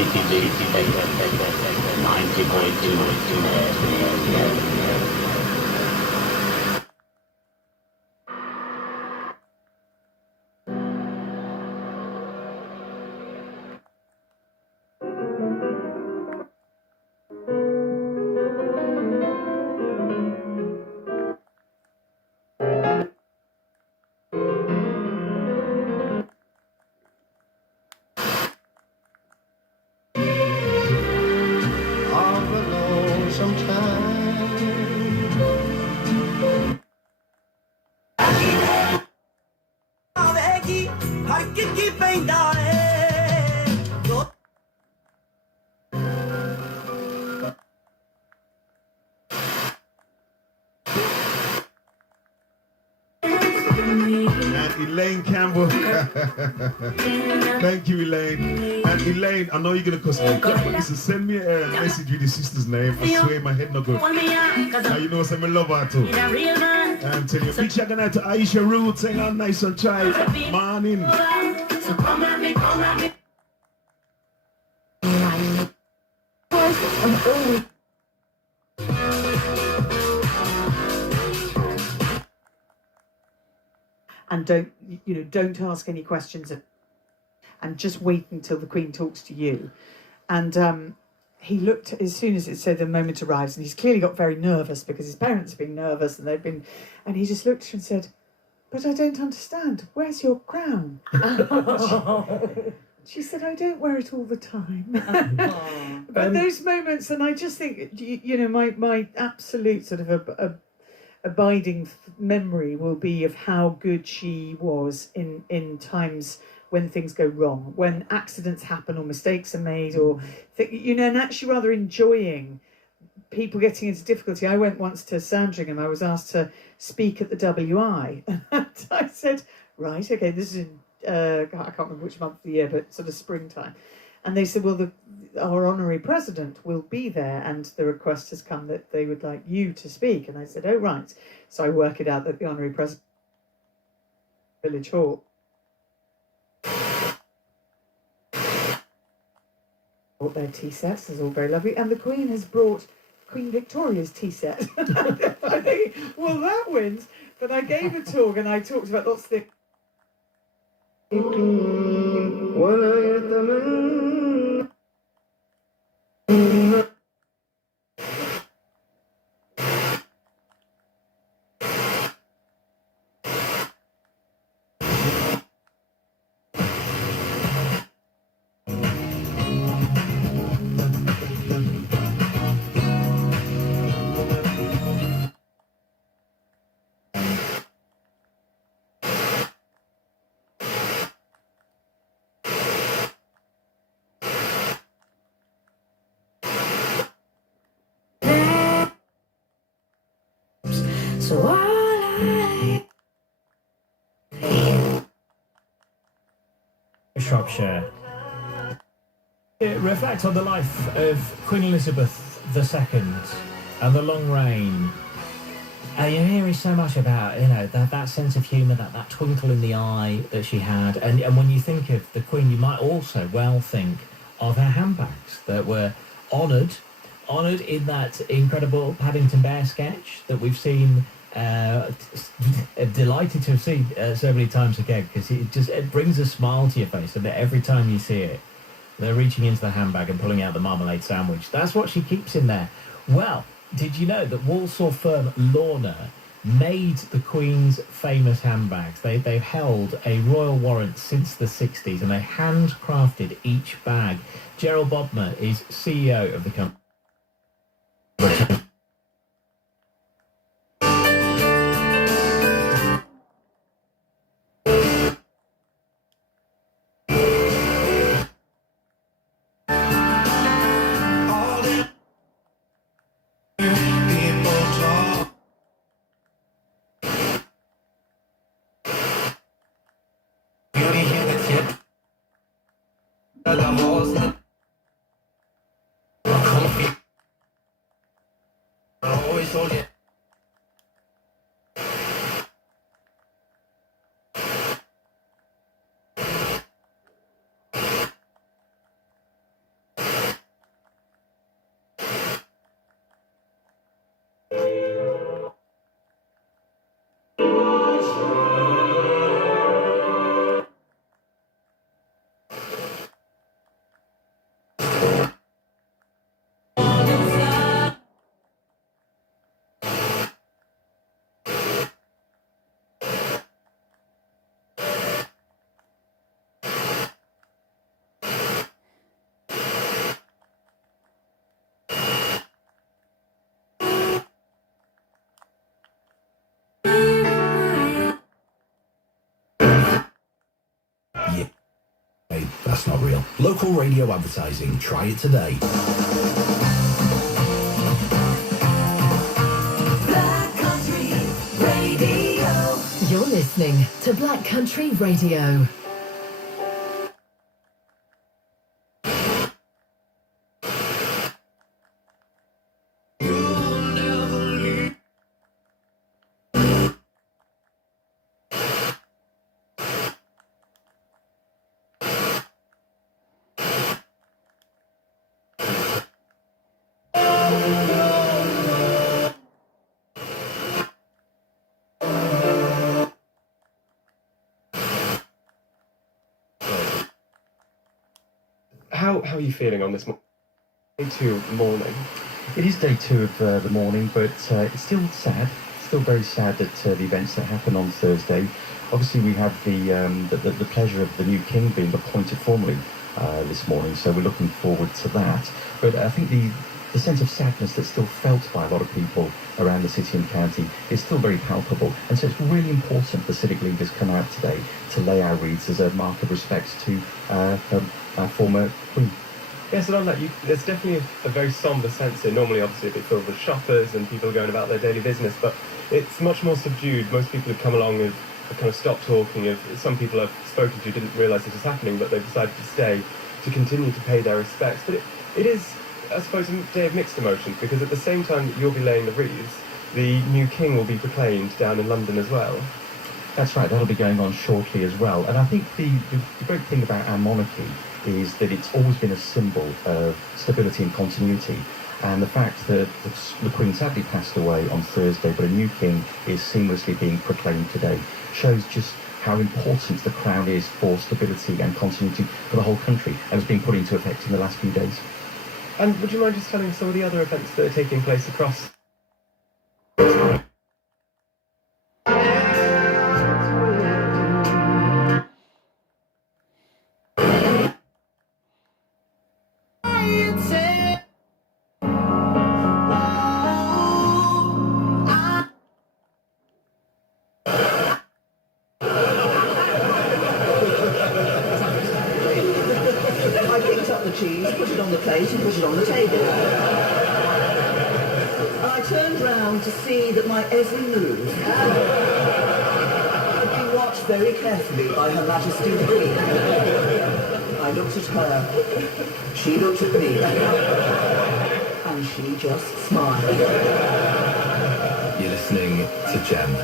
CTV 90.2. Elaine Campbell. Thank you, Elaine. And Elaine, I know you're going to cuss me. Listen, send me a message with your sister's name. I swear my head not good. Now you know some love her too. I'm telling you, big shout out to Aisha Root, saying all nice and try. Morning. So come at me, come at me. And don't ask any questions, and just wait until the Queen talks to you. And he looked, as soon as it said the moment arrives, and he's clearly got very nervous because his parents have been nervous, and and he just looked at her and said, "But I don't understand, where's your crown?" She said, "I don't wear it all the time." But those moments, and I just think, my absolute sort of abiding memory will be of how good she was in times when things go wrong, when accidents happen or mistakes are made, or and actually rather enjoying people getting into difficulty. I went once to Sandringham. I was asked to speak at the WI, and I said, "Right, okay, this is in I can't remember which month of the year, but sort of springtime." And they said, "Well, our honorary president will be there, and the request has come that they would like you to speak." And I said, "Oh, right." So I work it out that the honorary president, Village Hall, brought their tea sets. It's all very lovely, and the Queen has brought Queen Victoria's tea set. I think, well, that wins. But I gave a talk, and I talked about lots of things. So all I Shropshire. It reflects on the life of Queen Elizabeth II and the long reign. You're hearing so much about, that sense of humour, that twinkle in the eye that she had. And when you think of the Queen, you might also well think of her handbags that were honoured in that incredible Paddington Bear sketch that we've seen, delighted to have seen so many times again, because it brings a smile to your face, and every time you see it, they're reaching into the handbag and pulling out the marmalade sandwich. That's what she keeps in there. Well, did you know that Walsall firm Lorna made the Queen's famous handbags? They've held a royal warrant since the 60s, and they handcrafted each bag. Gerald Bodmer is CEO of the company. way. That's not real. Local radio advertising. Try it today. Black Country Radio. You're listening to Black Country Radio. How are you feeling on this day 2 morning? It is day 2 of the morning, but it's still sad. Still very sad that the events that happened on Thursday. Obviously, we have the pleasure of the new king being appointed formally this morning, so we're looking forward to that. But I think the sense of sadness that's still felt by a lot of people around the city and county is still very palpable. And so it's really important the civic leaders come out today to lay our wreaths as a mark of respect to our former queen. Yes, and on that, there's definitely a very sombre sense here. Normally, obviously, a bit filled with shoppers and people going about their daily business, but it's much more subdued. Most people have come along and have kind of stopped talking. Some people I've spoken to didn't realise this was happening, but they've decided to stay to continue to pay their respects. But it is, I suppose, a day of mixed emotions, because at the same time that you'll be laying the wreaths, the new king will be proclaimed down in London as well. That's right, that'll be going on shortly as well. And I think the great thing about our monarchy is that it's always been a symbol of stability and continuity. And the fact that the Queen sadly passed away on Thursday, but a new king is seamlessly being proclaimed today, shows just how important the crown is for stability and continuity for the whole country, and has been put into effect in the last few days. And would you mind just telling us some of the other events that are taking place across? Cheese, put it on the plate and put it on the table. I turned round to see that my every move had been watched very carefully by Her Majesty the Queen. I looked at her, she looked at me, and she just smiled. You're listening to Gem.